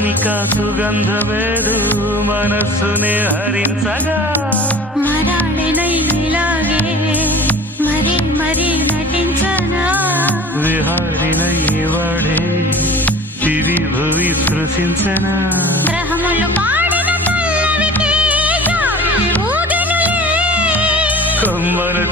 సుగంధమేదు మనస్సునే హరించగా. మరాళినై ఇలాగే మరి నటించనా? విహారినై వాడే దివి భువి స్పృశించనా? గ్రహములు కొమ్మను